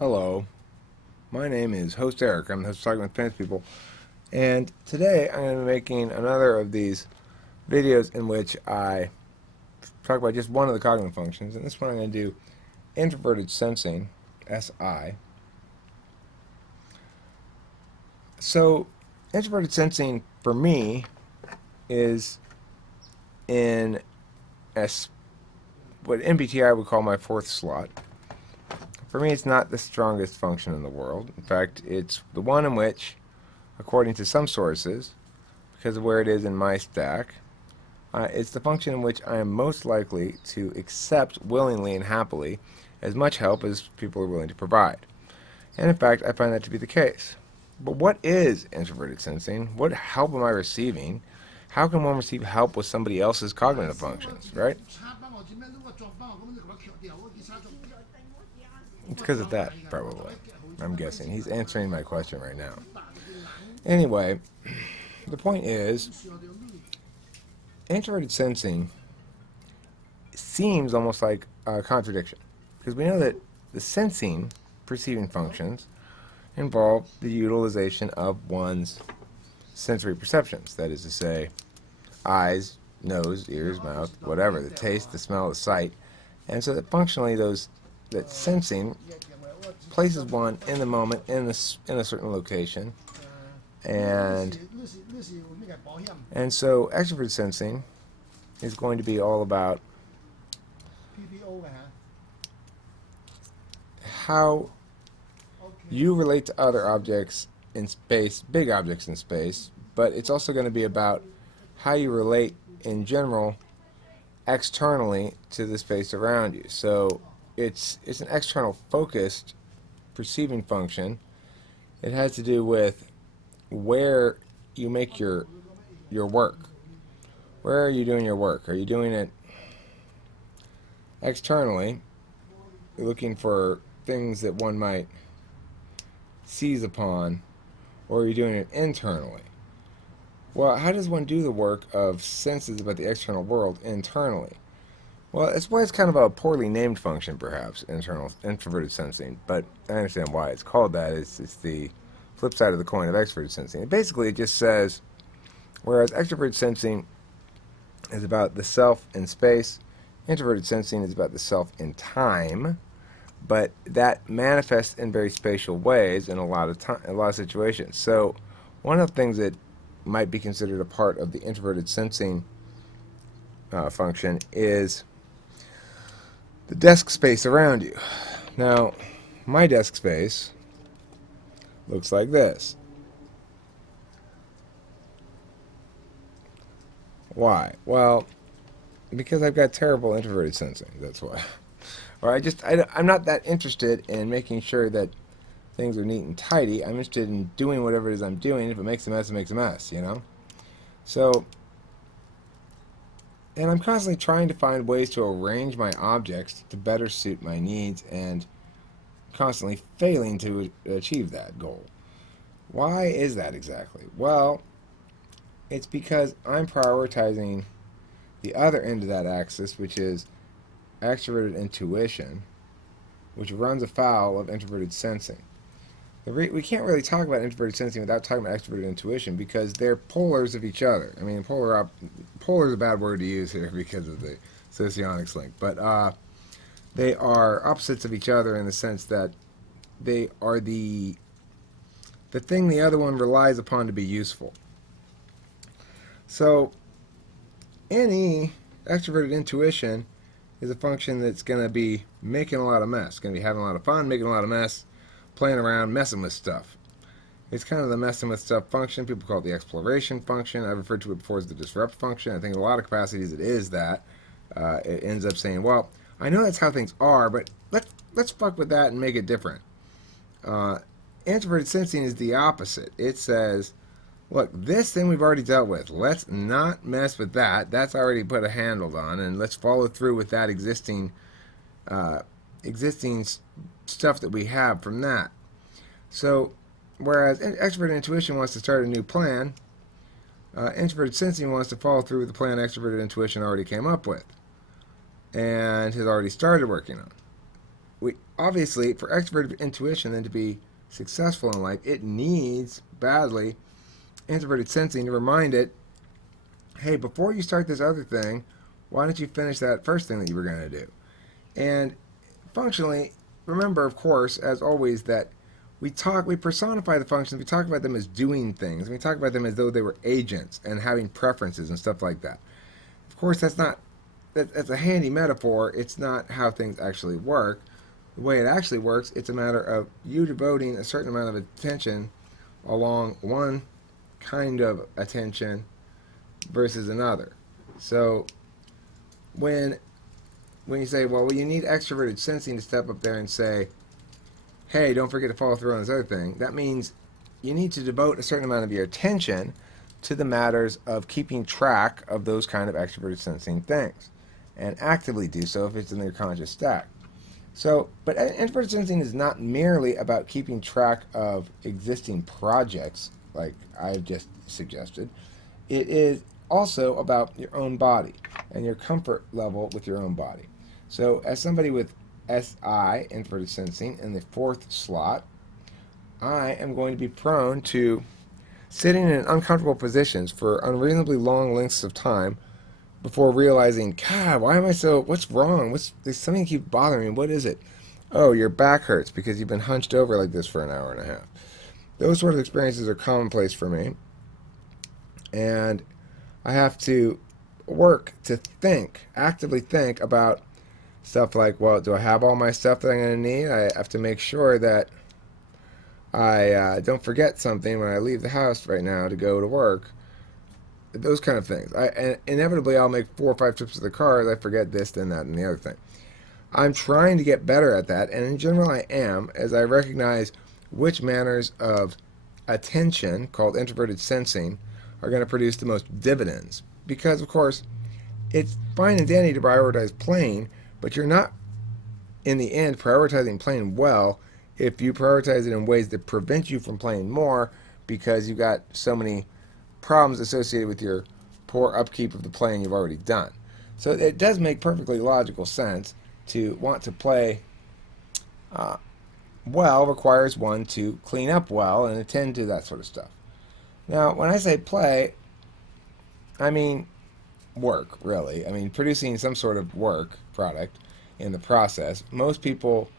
Hello, my name is Host Eric. I'm the host of Talking with Famous People, and today I'm going to be making another of these videos in which I talk about just one of the cognitive functions. And this one I'm going to do Introverted Sensing, SI. So, Introverted Sensing for me is in what MBTI would call my fourth slot. For me, it's not the strongest function in the world. In fact, it's the one in which, according to some sources, because of where it is in my stack, it's the function in which I am most likely to accept willingly and happily as much help as people are willing to provide. And in fact, I find that to be the case. But what is introverted sensing? What help am I receiving? How can one receive help with somebody else's cognitive functions, right? It's because of that, probably. I'm guessing. He's answering my question right now. Anyway, the point is, introverted sensing seems almost like a contradiction. Because we know that the sensing, perceiving functions, involve the utilization of one's sensory perceptions. That is to say, eyes, nose, ears, mouth, whatever, the taste, the smell, the sight. And so that functionally that sensing places one in the moment in a certain location, and so extroverted sensing is going to be all about how you relate to other objects in space, big objects in space, but it's also going to be about how you relate in general externally to the space around you. So it's an external focused perceiving function. It has to do with where you make your work. Where are you doing your work? Are you doing it externally, looking for things that one might seize upon, or are you doing it internally? Well, how does one do the work of senses about the external world internally? Well, it's why it's kind of a poorly named function, perhaps, introverted sensing, but I understand why it's called that. It's the flip side of the coin of extroverted sensing. And basically, it just says, whereas extroverted sensing is about the self in space, introverted sensing is about the self in time, but that manifests in very spatial ways in a lot of situations. So, one of the things that might be considered a part of the introverted sensing function is the desk space around you. Now, my desk space looks like this. Why? Well, because I've got terrible introverted sensing. That's why. Or I'm not that interested in making sure that things are neat and tidy. I'm interested in doing whatever it is I'm doing. If it makes a mess, it makes a mess, you know? So, and I'm constantly trying to find ways to arrange my objects to better suit my needs and constantly failing to achieve that goal. Why is that exactly? Well, it's because I'm prioritizing the other end of that axis, which is extroverted intuition, which runs afoul of introverted sensing. We can't really talk about introverted sensing without talking about extroverted intuition because they're polars of each other. I mean, polar is a bad word to use here because of the socionics link, but they are opposites of each other in the sense that they are the thing the other one relies upon to be useful. So, any extroverted intuition is a function that's going to be making a lot of mess, going to be having a lot of fun, making a lot of mess, playing around, messing with stuff. It's kind of the messing with stuff function. People call it the exploration function. I've referred to it before as the disrupt function. I think in a lot of capacities it is that. It ends up saying, well, I know that's how things are, but let's fuck with that and make it different. Introverted sensing is the opposite. It says, look, this thing we've already dealt with. Let's not mess with that. That's already put a handle on, and let's follow through with that existing stuff that we have from that. So, whereas extroverted intuition wants to start a new plan, introverted sensing wants to follow through with the plan extroverted intuition already came up with and has already started working on. we obviously, for extroverted intuition then to be successful in life, it needs badly introverted sensing to remind it, hey, before you start this other thing, why don't you finish that first thing that you were going to do? And functionally, remember, of course, as always, that we personify the functions, we talk about them as doing things, we talk about them as though they were agents and having preferences and stuff like that. Of course, that's a handy metaphor. It's not how things actually work. The way it actually works, it's a matter of you devoting a certain amount of attention along one kind of attention versus another. So when you say, well, you need extroverted sensing to step up there and say, hey, don't forget to follow through on this other thing, that means you need to devote a certain amount of your attention to the matters of keeping track of those kind of extroverted sensing things, and actively do so if it's in your conscious stack. So, but introverted sensing is not merely about keeping track of existing projects, like I've just suggested. It is also about your own body and your comfort level with your own body. So, as somebody with SI, introverted sensing, in the fourth slot, I am going to be prone to sitting in uncomfortable positions for unreasonably long lengths of time before realizing, God, what's wrong? There's something keeps bothering me. What is it? Oh, your back hurts because you've been hunched over like this for an hour and a half. Those sort of experiences are commonplace for me. And I have to work to actively think about stuff like, well, do I have all my stuff that I'm going to need? I have to make sure that I don't forget something when I leave the house right now to go to work. Those kind of things. And inevitably, I'll make 4 or 5 trips to the car as I forget this, then that, and the other thing. I'm trying to get better at that, and in general I am, as I recognize which manners of attention, called introverted sensing, are going to produce the most dividends. Because, of course, it's fine and dandy to prioritize playing, but you're not, in the end, prioritizing playing well if you prioritize it in ways that prevent you from playing more because you got so many problems associated with your poor upkeep of the playing you've already done. So it does make perfectly logical sense to want to play well requires one to clean up well and attend to that sort of stuff. Now, when I say play, I mean work, really. I mean producing some sort of work product in the process. Most people,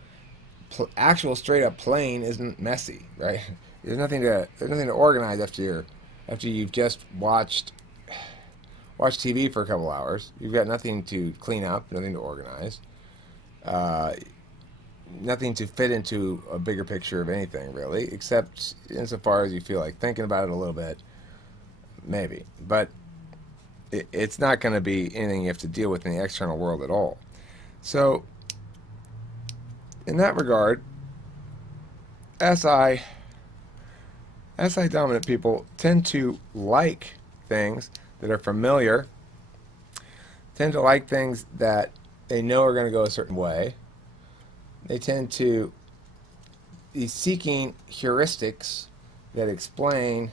actual straight up playing isn't messy, right? There's nothing to organize after you've just watched TV for a couple hours. You've got nothing to clean up, nothing to organize, nothing to fit into a bigger picture of anything, really, except insofar as you feel like thinking about it a little bit, maybe. But it's not going to be anything you have to deal with in the external world at all. So, in that regard, SI dominant people tend to like things that are familiar, tend to like things that they know are going to go a certain way. They tend to be seeking heuristics that explain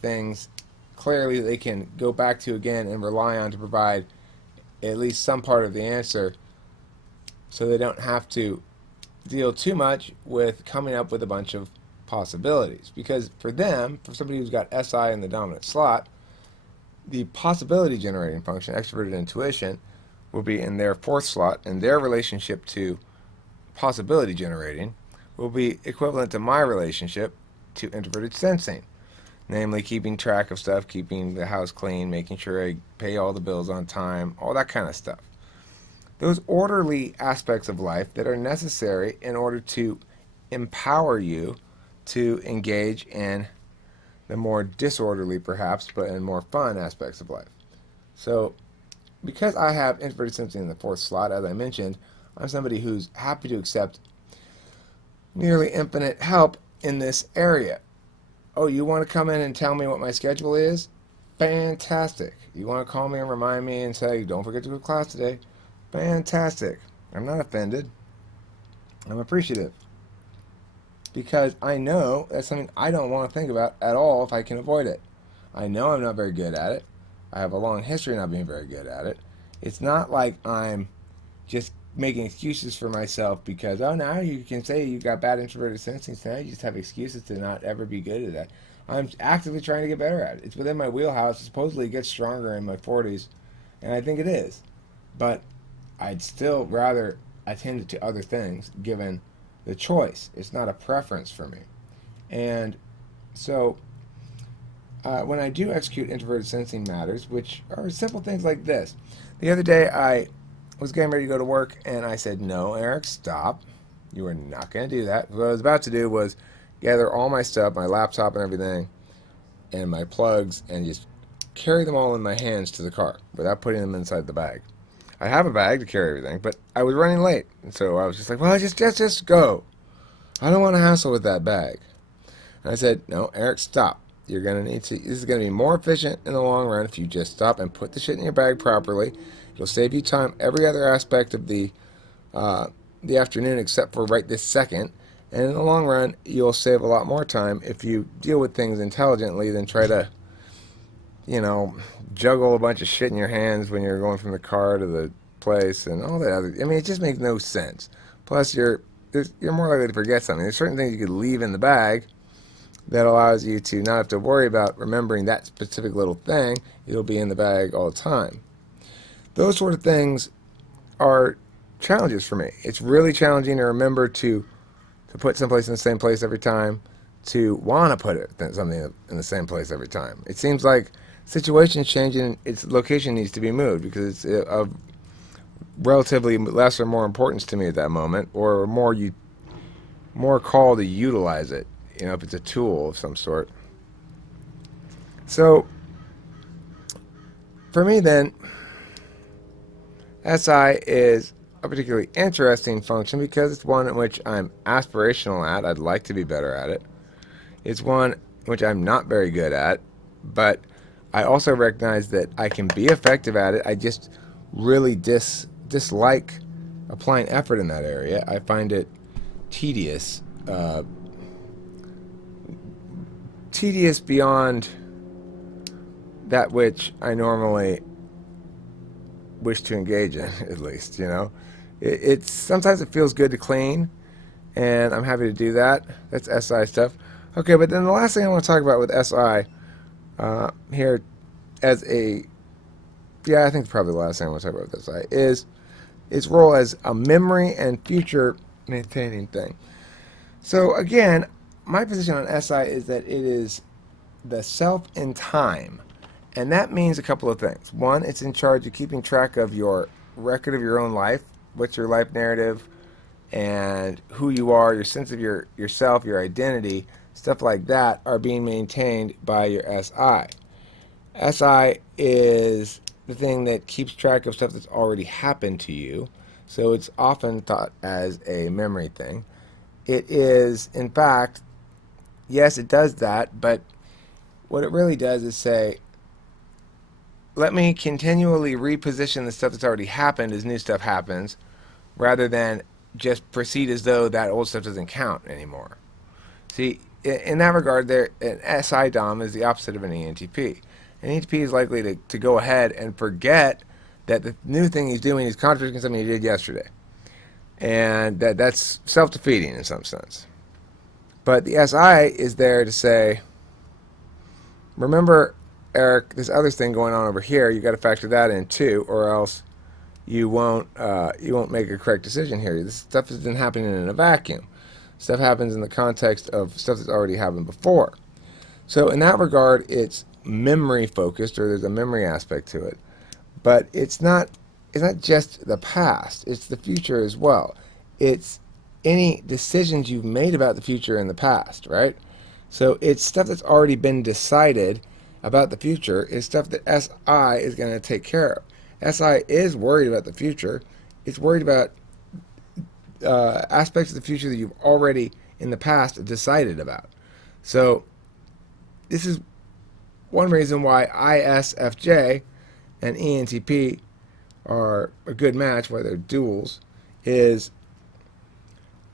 things clearly they can go back to again and rely on to provide at least some part of the answer so they don't have to deal too much with coming up with a bunch of possibilities. Because for them, for somebody who's got SI in the dominant slot, the possibility generating function, extroverted intuition, will be in their fourth slot, and their relationship to possibility generating will be equivalent to my relationship to introverted sensing, namely keeping track of stuff, keeping the house clean, making sure I pay all the bills on time, all that kind of stuff. Those orderly aspects of life that are necessary in order to empower you to engage in the more disorderly, perhaps, but in more fun aspects of life. So, because I have introverted sensing in the fourth slot, as I mentioned, I'm somebody who's happy to accept nearly infinite help in this area. Oh, you want to come in and tell me what my schedule is? Fantastic. You want to call me and remind me and say, don't forget to go to class today? Fantastic. I'm not offended. I'm appreciative. Because I know that's something I don't want to think about at all if I can avoid it. I know I'm not very good at it. I have a long history of not being very good at it. It's not like I'm just making excuses for myself because, oh, now you can say you got bad introverted sensing, so now you just have excuses to not ever be good at that. I'm actively trying to get better at it. It's within my wheelhouse. Supposedly it gets stronger in my 40s, and I think it is. But I'd still rather attend to other things given the choice. It's not a preference for me. And so when I do execute introverted sensing matters, which are simple things like this. The other day I was getting ready to go to work, and I said, no, Eric, stop. You are not going to do that. What I was about to do was gather all my stuff, my laptop and everything, and my plugs, and just carry them all in my hands to the car without putting them inside the bag. I have a bag to carry everything, but I was running late, and so I was just like, well, just go. I don't want to hassle with that bag. And I said, no, Eric, stop. You're going to need to, this is going to be more efficient in the long run if you just stop and put the shit in your bag properly. It'll save you time every other aspect of the afternoon except for right this second. And in the long run, you'll save a lot more time if you deal with things intelligently than try to, juggle a bunch of shit in your hands when you're going from the car to the place and all that other. I mean, it just makes no sense. Plus, you're more likely to forget something. There's certain things you could leave in the bag that allows you to not have to worry about remembering that specific little thing. It'll be in the bag all the time. Those sort of things are challenges for me. It's really challenging to remember to put someplace in the same place every time, to want to put something in the same place every time. It seems like situations change and its location needs to be moved because it's of relatively less or more importance to me at that moment, or more call to utilize it, if it's a tool of some sort. So for me then, SI is a particularly interesting function because it's one in which I'm aspirational at. I'd like to be better at it. It's one which I'm not very good at, but I also recognize that I can be effective at it. I just really dislike applying effort in that area. I find it tedious. Tedious beyond that which I normally wish to engage in, at least, It's sometimes it feels good to clean, and I'm happy to do that. That's SI stuff. Okay, but then the last thing I want to talk about with SI here as I think probably the last thing I want to talk about with SI is its role as a memory and future maintaining thing. So again, my position on SI is that it is the self in time. And that means a couple of things. One, it's in charge of keeping track of your record of your own life. What's your life narrative and who you are, your sense of yourself, your identity, stuff like that are being maintained by your SI. SI is the thing that keeps track of stuff that's already happened to you. So it's often thought as a memory thing. It is, in fact, yes, it does that, but what it really does is say, let me continually reposition the stuff that's already happened as new stuff happens, rather than just proceed as though that old stuff doesn't count anymore. See, in that regard, an SI DOM is the opposite of an ENTP. An ENTP is likely to go ahead and forget that the new thing he's doing is contradicting something he did yesterday. And that's self-defeating in some sense. But the SI is there to say, remember, Eric, this other thing going on over here, you got to factor that in too, or else you won't make a correct decision here. This stuff isn't happening in a vacuum. Stuff happens in the context of stuff that's already happened before. So in that regard, it's memory focused, or there's a memory aspect to it. But it's not just the past, it's the future as well. It's any decisions you've made about the future in the past, right? So it's stuff that's already been decided about the future, is stuff that SI is going to take care of. SI is worried about the future. It's worried about aspects of the future that you've already in the past decided about. So this is one reason why ISFJ and ENTP are a good match, why they're duals, is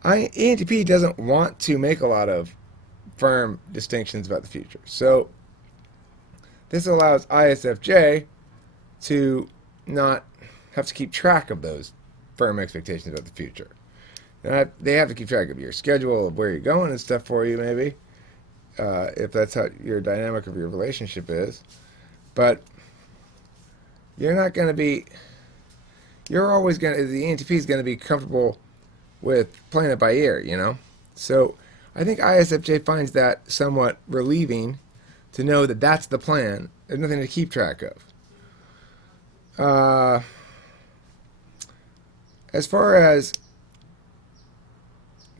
ENTP doesn't want to make a lot of firm distinctions about the future. So this allows ISFJ to not have to keep track of those firm expectations about the future. They have to keep track of your schedule, of where you're going and stuff for you, maybe, if that's how your dynamic of your relationship is. But you're not going to be, you're always going to, the ENTP is going to be comfortable with playing it by ear, you know? So I think ISFJ finds that somewhat relieving to know that that's the plan. There's nothing to keep track of. As far as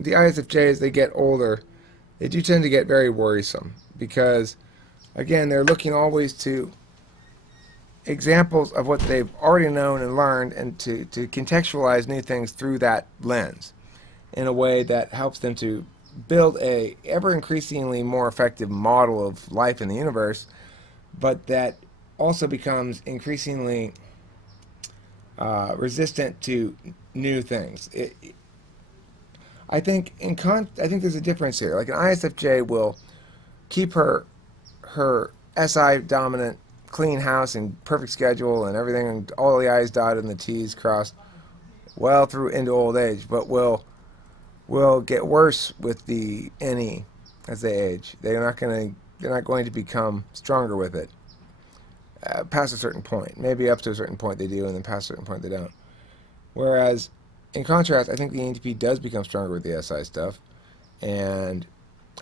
the ISFJ, as they get older, they do tend to get very worrisome because, again, they're looking always to examples of what they've already known and learned, and to contextualize new things through that lens in a way that helps them to build a ever increasingly more effective model of life in the universe, but that also becomes increasingly resistant to new things. I think there's a difference here. Like an ISFJ will keep her SI dominant clean house and perfect schedule and everything, and all the I's dotted and the T's crossed well through into old age, but will get worse with the NE as they age. They're not going to become stronger with it past a certain point. Maybe up to a certain point they do, and then past a certain point they don't. Whereas, in contrast, I think the ENTP does become stronger with the SI stuff, and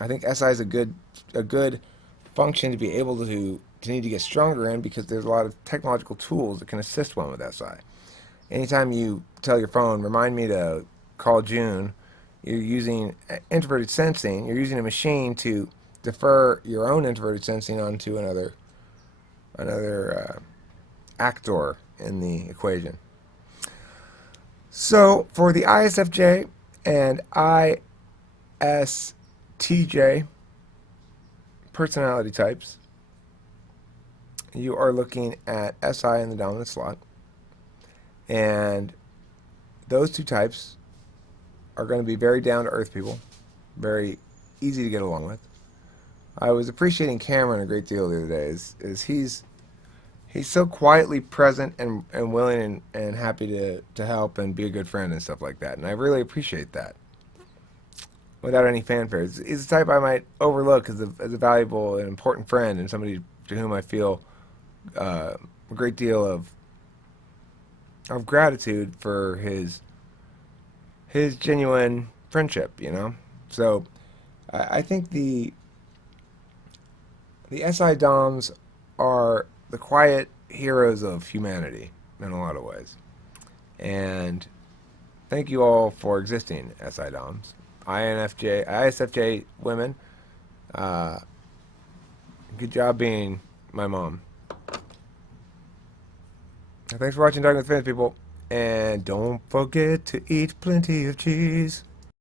I think SI is a good function to be able to need to get stronger in, because there's a lot of technological tools that can assist one with SI. Anytime you tell your phone, remind me to call June, you're using introverted sensing. You're using a machine to defer your own introverted sensing onto another actor in the equation. So for the ISFJ and ISTJ personality types, you are looking at SI in the dominant slot, and those two types are going to be very down-to-earth people, very easy to get along with. I was appreciating Cameron a great deal the other day. Is he's so quietly present and willing and happy to help and be a good friend and stuff like that, and I really appreciate that. Without any fanfare, he's the type I might overlook as a valuable and important friend, and somebody to whom I feel a great deal of gratitude for his genuine friendship, you know. So I think the SI DOMs are the quiet heroes of humanity in a lot of ways. And thank you all for existing, SI DOMs. ISFJ women, good job being my mom. Thanks for watching Talking with Fans, people. And don't forget to eat plenty of cheese.